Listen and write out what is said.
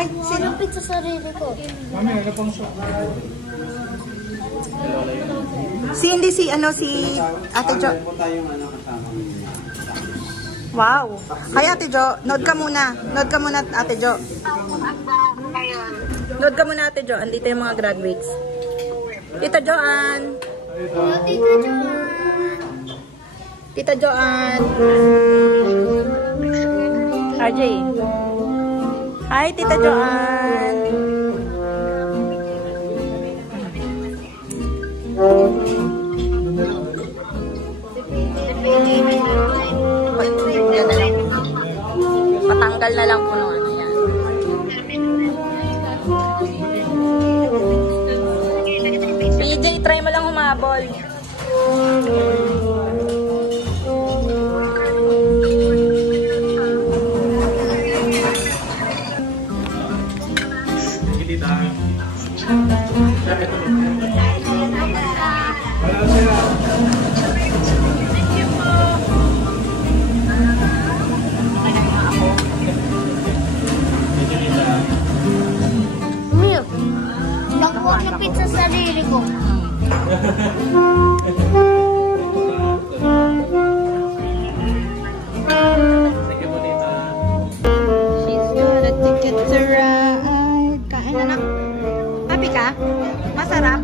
Ay, sino? Malapit sa sarili ko. Mami, ano pang shot? Si hindi si Ate Jo. Wow. Kaya Ate Jo, nod ka muna. Nod ka muna Ate Jo. Nod ka muna Ate Jo. Andito yung mga graduates. Tita Joanne. Tita Joanne. Tita Joanne. RJ. Hi Tita Joanne. Matanggal na lang po nung ano yan. PJ, try mo lang humabol. Malapit sa sarili ko. She's got a ticket to ride. Kain na nak. Happy ka? Masarap?